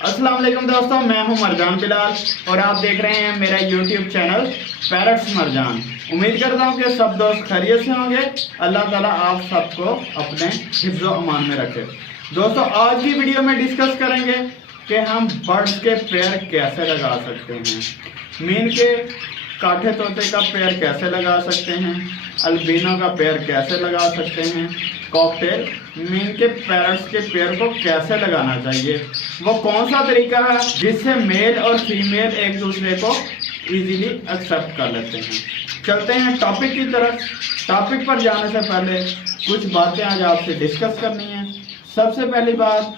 अस्सलाम वालेकुम दोस्तों, मैं हूं मरजान बिलाल और आप देख रहे हैं मेरा YouTube चैनल पैरट्स मरजान। उम्मीद करता हूं कि सब दोस्त खैरियत से होंगे। अल्लाह ताला आप सबको अपने हिफ्ज़ो अमान में रखे। दोस्तों, आज की वीडियो में डिस्कस करेंगे कि हम बर्ड्स के पैर कैसे लगा सकते हैं। मीन के काठे तोते का पैर कैसे लगा सकते हैं, अल्बिनो का पैर कैसे लगा सकते हैं, कॉकटेल मीन के पैरट्स के पैर को कैसे लगाना चाहिए, वो कौन सा तरीका है जिससे मेल और फीमेल एक दूसरे को इजीली एक्सेप्ट कर लेते हैं। चलते हैं टॉपिक की तरफ। टॉपिक पर जाने से पहले कुछ बातें आज आपसे डिस्कस करनी है। सबसे पहली बात,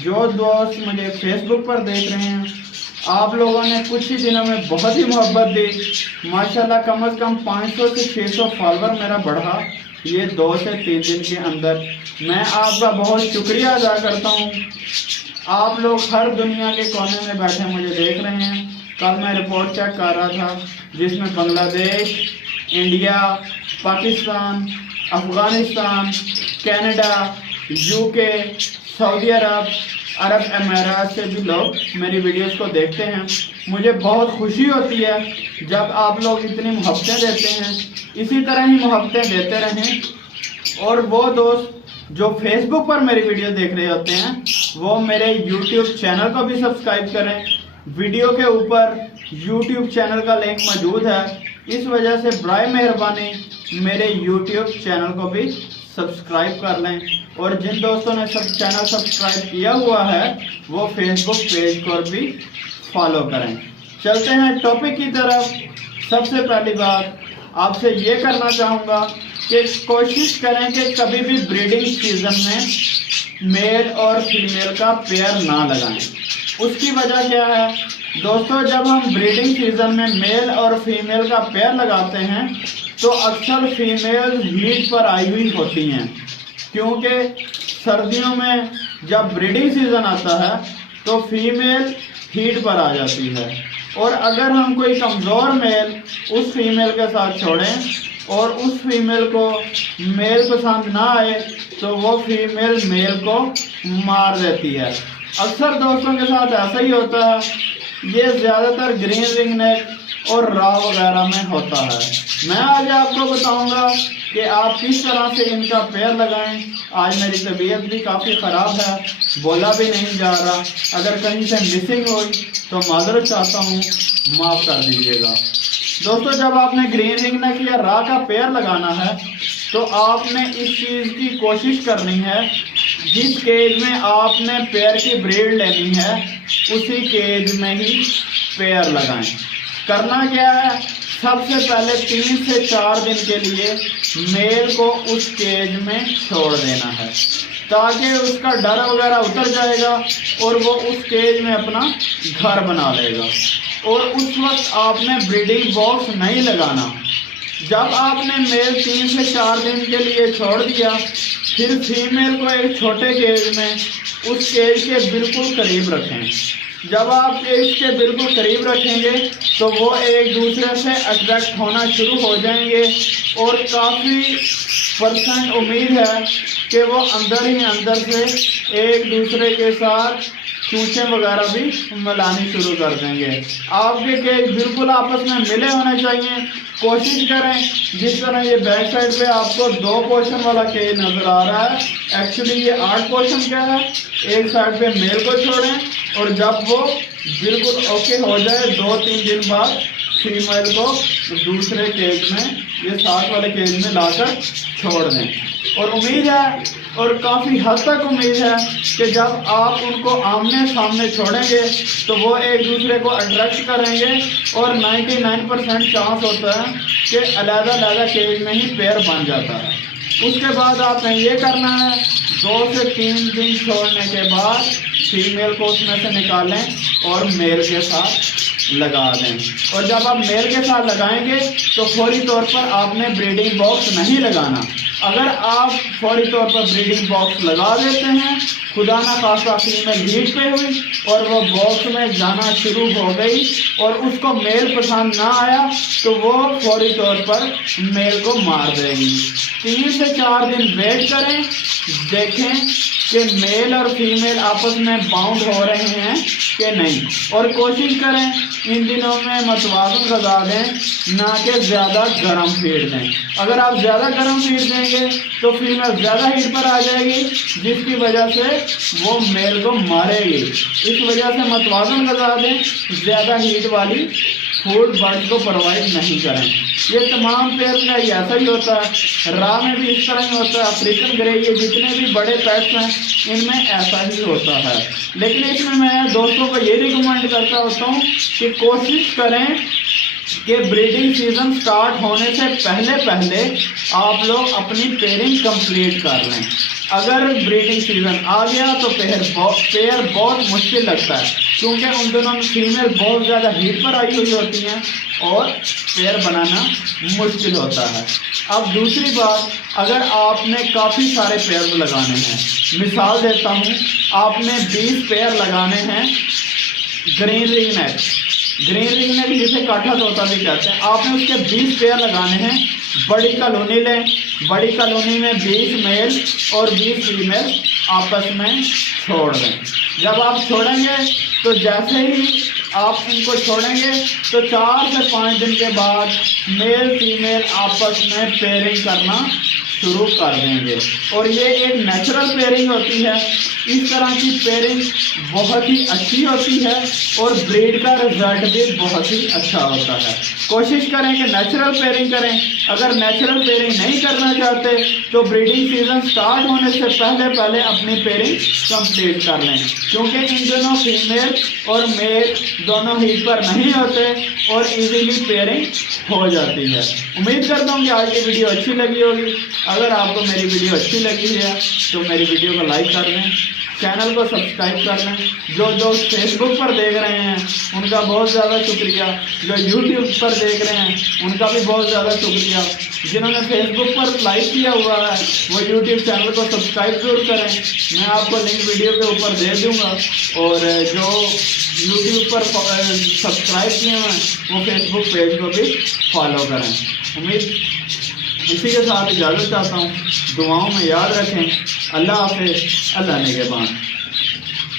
जो दोस्त मुझे फेसबुक पर देख रहे हैं, आप लोगों ने कुछ ही दिनों में बहुत ही मोहब्बत दी। माशाल्लाह कम से कम 500 से 600 फॉलोअर मेरा बढ़ा ये 2 से 3 दिन के अंदर। मैं आपका बहुत शुक्रिया अदा करता हूँ। आप लोग हर दुनिया के कोने में बैठे मुझे देख रहे हैं। कल मैं रिपोर्ट चेक कर रहा था जिसमें Bangladesh, India, Pakistan, Afghanistan, Canada, UK, सऊदी अरब अमीरात से भी लोग मेरी वीडियोस को देखते हैं। मुझे बहुत खुशी होती है जब आप लोग इतनी मोहब्बतें देते हैं। इसी तरह ही मोहब्बतें देते रहें। और वो दोस्त जो फेसबुक पर मेरी वीडियो देख रहे होते हैं वो मेरे यूट्यूब चैनल को भी सब्सक्राइब करें। वीडियो के ऊपर यूट्यूब चैनल का लिंक मौजूद है। इस वजह से बराए मेहरबानी मेरे यूट्यूब चैनल को भी सब्सक्राइब कर लें। और जिन दोस्तों ने सब चैनल सब्सक्राइब किया हुआ है वो फेसबुक पेज को भी फॉलो करें। चलते हैं टॉपिक की तरफ। सबसे पहली बात आपसे ये करना चाहूँगा कि कोशिश करें कि कभी भी ब्रीडिंग सीजन में मेल और फीमेल का पेयर ना लगाएं। उसकी वजह क्या है दोस्तों, जब हम ब्रीडिंग सीजन में मेल और फीमेल का पेयर लगाते हैं तो अक्सर फीमेल हीट पर आई हुई होती हैं, क्योंकि सर्दियों में जब ब्रीडिंग सीजन आता है तो फीमेल हीट पर आ जाती है। और अगर हम कोई कमज़ोर मेल उस फीमेल के साथ छोड़ें और उस फीमेल को मेल पसंद ना आए तो वो फीमेल मेल को मार देती है। अक्सर दोस्तों के साथ ऐसा ही होता है। ये ज़्यादातर ग्रीन रिंग नेक और रॉ वगैरह में होता है। मैं आज आपको बताऊंगा कि आप किस तरह से इनका पेयर लगाएं। आज मेरी तबीयत भी काफ़ी ख़राब है, बोला भी नहीं जा रहा। अगर कहीं से मिसिंग हुई तो माजरत चाहता हूँ, माफ़ कर दीजिएगा। दोस्तों, जब आपने ग्रीन रिंग नेक या रॉ का पेयर लगाना है तो आपने इस चीज़ की कोशिश करनी है, जिस केज में आपने पेयर की ब्रीड लेनी है उसी केज में ही पेयर लगाएं। करना क्या है, सबसे पहले 3 से 4 दिन के लिए मेल को उस केज में छोड़ देना है ताकि उसका डर वगैरह उतर जाएगा और वो उस केज में अपना घर बना लेगा। और उस वक्त आपने ब्रीडिंग बॉक्स नहीं लगाना। जब आपने मेल 3 से 4 दिन के लिए छोड़ दिया, फिर फीमेल को एक छोटे केज में उस केज के बिल्कुल करीब रखें। जब आप केज के बिल्कुल करीब रखेंगे तो वो एक दूसरे से अट्रैक्ट होना शुरू हो जाएंगे और काफ़ी % उम्मीद है कि वो अंदर ही अंदर से एक दूसरे के साथ चूचे वगैरह भी मिलानी शुरू कर देंगे। आपके केज बिल्कुल आपस में मिले होने चाहिए। कोशिश करें, जिस तरह ये बैक साइड पे आपको 2 पोर्शन वाला केज नज़र आ रहा है, एक्चुअली ये 8 पोर्शन का है। एक साइड पे मेल को छोड़ें और जब वो बिल्कुल ओके हो जाए 2-3 दिन बाद फीमेल को दूसरे केज में, ये 7 वाले केज में लाकर छोड़ दें। और उम्मीद है और काफ़ी हद तक उम्मीद है कि जब आप उनको आमने सामने छोड़ेंगे तो वो एक दूसरे को अट्रैक्ट करेंगे और 99% चांस होता है कि अलग-अलग केज में ही पेयर बन जाता है। उसके बाद आपने ये करना है, 2 से 3 दिन छोड़ने के बाद फीमेल को उसमें से निकालें और मेल के साथ लगा दें। और जब आप मेल के साथ लगाएंगे तो फौरी तौर पर आपने ब्रीडिंग बॉक्स नहीं लगाना। अगर आप फौरी तौर पर ब्रीडिंग बॉक्स लगा देते हैं, खुदा ना खासा फीमेल हीट पे हुई और वो बॉक्स में जाना शुरू हो गई और उसको मेल पसंद ना आया, तो वो फौरी तौर पर मेल को मार देगी। 3 से 4 दिन वेट करें, देखें कि मेल और फीमेल आपस में बाउंड हो रहे हैं कि नहीं, और कोशिश करें इन दिनों में मतवाज़न ग़िज़ा दें, ना कि ज़्यादा गर्म फीड दें। अगर आप ज़्यादा गर्म फीड देंगे तो फीमेल ज़्यादा हीट पर आ जाएगी, जिसकी वजह से वो मेल को मारेगी। इस वजह से मतवाज़न ग़िज़ा दें, ज़्यादा हीट वाली फूड बर्ड को प्रोवाइड नहीं करें। ये तमाम पेयर का ऐसा ही होता है, रा में भी इस तरह ही होता है, अफ्रीकन ग्रे, ये जितने भी बड़े पेट्स हैं इनमें ऐसा ही होता है। लेकिन इसमें मैं दोस्तों को ये रिकमेंड करता होता हूँ कि कोशिश करें कि ब्रीडिंग सीजन स्टार्ट होने से पहले आप लोग अपनी पेयरिंग कंप्लीट कर लें। अगर ब्रीडिंग सीजन आ गया तो पेयर बहुत मुश्किल लगता है, क्योंकि उन दोनों में फीमेल बहुत ज़्यादा हीट पर आई हुई होती हैं और पेयर बनाना मुश्किल होता है। अब दूसरी बात, अगर आपने काफ़ी सारे पेयर लगाने हैं, मिसाल देता हूँ, आपने 20 पेयर लगाने हैं ग्रीन रिंग नेक जिसे काठा तोता भी कहते हैं, आपने उसके 20 पेयर लगाने हैं। बड़ी कॉलोनी लें, बड़ी कॉलोनी में 20 मेल और 20 फीमेल आपस में छोड़ दें। जब आप छोड़ेंगे तो जैसे ही आप इनको छोड़ेंगे तो 4 से 5 दिन के बाद मेल फीमेल आपस में पेयरिंग करना शुरू कर देंगे, और ये एक नेचुरल पेयरिंग होती है। इस तरह की पेयरिंग बहुत ही अच्छी होती है और ब्रीड का रिजल्ट भी बहुत ही अच्छा होता है। कोशिश करें कि नेचुरल पेयरिंग करें। अगर नेचुरल पेयरिंग नहीं करना चाहते तो ब्रीडिंग सीजन स्टार्ट होने से पहले अपनी पेयरिंग कंप्लीट कर लें, क्योंकि इन दोनों फीमेल और मेल दोनों हीट पर नहीं होते और इजीली पेयरिंग हो जाती है। उम्मीद करता हूँ कि आज की वीडियो अच्छी लगी होगी। अगर आपको मेरी वीडियो अच्छी लगी है तो मेरी वीडियो को लाइक कर लें, चैनल को सब्सक्राइब कर लें। जो दोस्त फेसबुक पर देख रहे हैं उनका बहुत ज़्यादा शुक्रिया, जो यूट्यूब पर देख रहे हैं उनका भी बहुत ज़्यादा शुक्रिया। जिन्होंने फेसबुक पर लाइक किया हुआ है वो यूट्यूब चैनल को सब्सक्राइब जरूर करें, मैं आपको लिंक वीडियो के ऊपर दे दूँगा। और जो यूट्यूब पर सब्सक्राइब किए हैं वो फेसबुक पेज को भी फॉलो करें। उम्मीद इसी के साथ इजाज़त चाहता हूँ। दुआओं में याद रखें। अल्लाह हाफ़िज़, अल्लाह निगहबान।